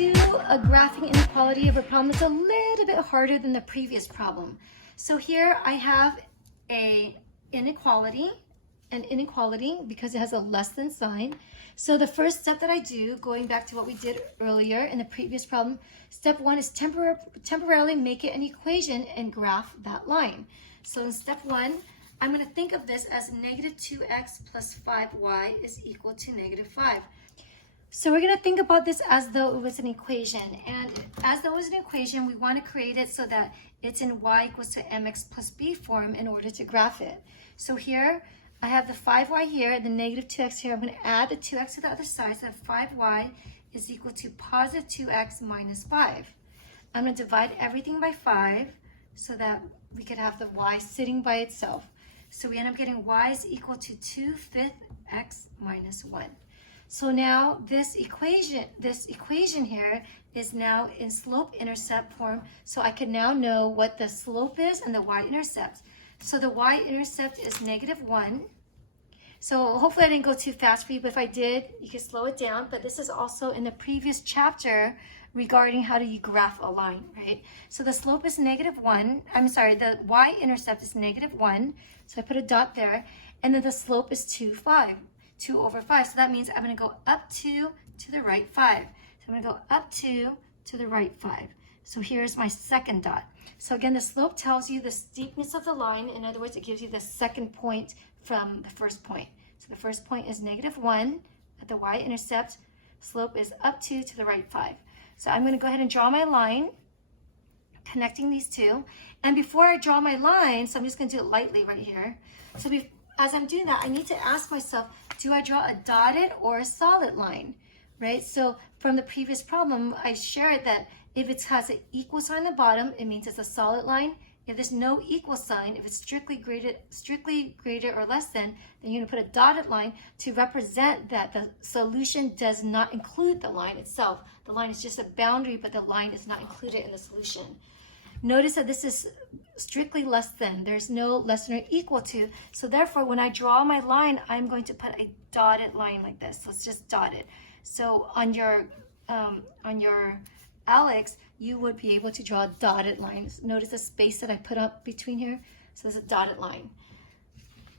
do a graphing inequality of a problem that's a little bit harder than the previous problem. So here I have an inequality because it has a less than sign. So the first step that I do, going back to what we did earlier in the previous problem, step one is temporarily make it an equation and graph that line. So in step one, I'm going to think of this as negative 2x plus 5y is equal to negative 5. So we're going to think about this as though it was an equation. And as though it was an equation, we want to create it so that it's in y equals to mx plus b form in order to graph it. So here, I have the 5y here, the negative 2x here. I'm going to add the 2x to the other side, so that 5y is equal to positive 2x minus 5. I'm going to divide everything by 5 so that we could have the y sitting by itself. So we end up getting y is equal to 2/5 x minus 1. So now this equation here is now in slope-intercept form, so I can now know what the slope is and the y-intercept. So the y-intercept is negative 1. So hopefully I didn't go too fast for you, but if I did, you can slow it down. But this is also in the previous chapter regarding how do you graph a line, right? So the slope is negative 1. I'm sorry, the y-intercept is negative 1. So I put a dot there. And then the slope is 2 over 5. So that means I'm going to go up 2 to the right 5. So I'm going to go up 2 to the right 5. So here's my second dot. So again, the slope tells you the steepness of the line. In other words, it gives you the second point from the first point. So the first point is negative 1 at the y-intercept. Slope is up 2 to the right 5. So I'm going to go ahead and draw my line, connecting these two. And before I draw my line, so I'm just going to do it lightly right here. So as I'm doing that, I need to ask myself, do I draw a dotted or a solid line, right? So from the previous problem, I shared that if it has an equal sign at the bottom, it means it's a solid line. If there's no equal sign, if it's strictly greater or less than, then you're going to put a dotted line to represent that the solution does not include the line itself. The line is just a boundary, but the line is not included in the solution. Notice that this is strictly less than. There's no less than or equal to. So therefore, when I draw my line, I'm going to put a dotted line like this. So it's just dotted. So on your Alex, you would be able to draw dotted lines. Notice the space that I put up between here. So there's a dotted line.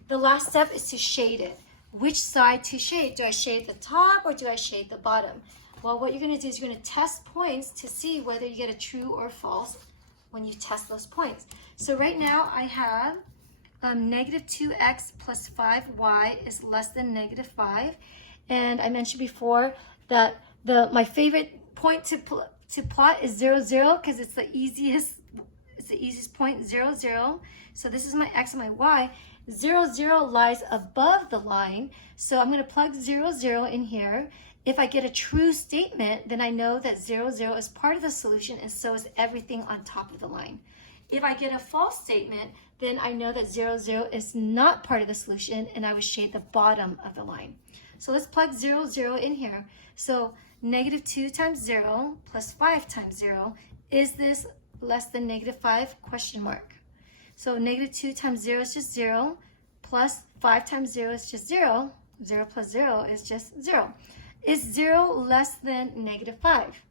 The last step is to shade it. Which side to shade? Do I shade the top or do I shade the bottom? Well, what you're going to do is you're going to test points to see whether you get a true or false when you test those points. So right now I have negative 2x plus 5y is less than negative 5. And I mentioned before that my favorite point to plot is 0, 0 because it's the easiest point, 0, 0. So this is my x and my y. 0, 0 lies above the line. So I'm going to plug 0, 0 in here. If I get a true statement, then I know that 0, 0 is part of the solution and so is everything on top of the line. If I get a false statement, then I know that 0, 0 is not part of the solution and I would shade the bottom of the line. So let's plug 0, 0 in here. So negative 2 times 0 plus 5 times 0, is this less than negative 5? Question mark. So negative 2 times 0 is just 0, plus 5 times 0 is just 0. 0 plus 0 is just 0. Is 0 less than negative 5?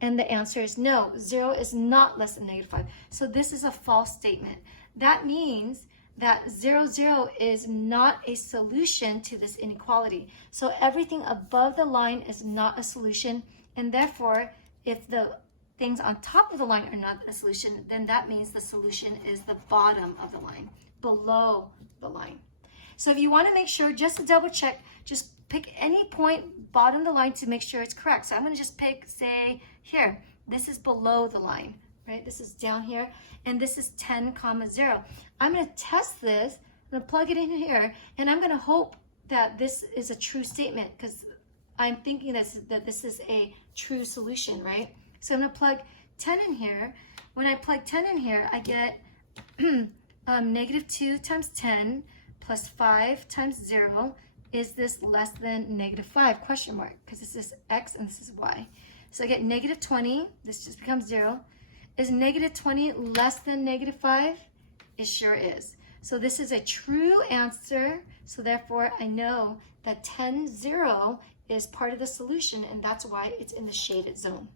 And the answer is no. 0 is not less than negative 5. So this is a false statement. That means that 0, 0 is not a solution to this inequality. So everything above the line is not a solution. And therefore, if the things on top of the line are not a solution, then that means the solution is the bottom of the line, below the line. So if you want to make sure, just to double check, just pick any point bottom of the line to make sure it's correct. So I'm going to just pick, say, here. This is below the line, right? This is down here, and this is 10, 0. I'm going to test this. I'm going to plug it in here, and I'm going to hope that this is a true statement because I'm thinking that this is a true solution, right? So I'm going to plug 10 in here. When I plug 10 in here, I get negative 2 times 10 plus 5 times 0. Is this less than negative 5? Question mark, because this is x and this is y. So I get negative 20. This just becomes 0. Is negative 20 less than negative 5? It sure is. So this is a true answer. So therefore, I know that 10, 0 is part of the solution, and that's why it's in the shaded zone.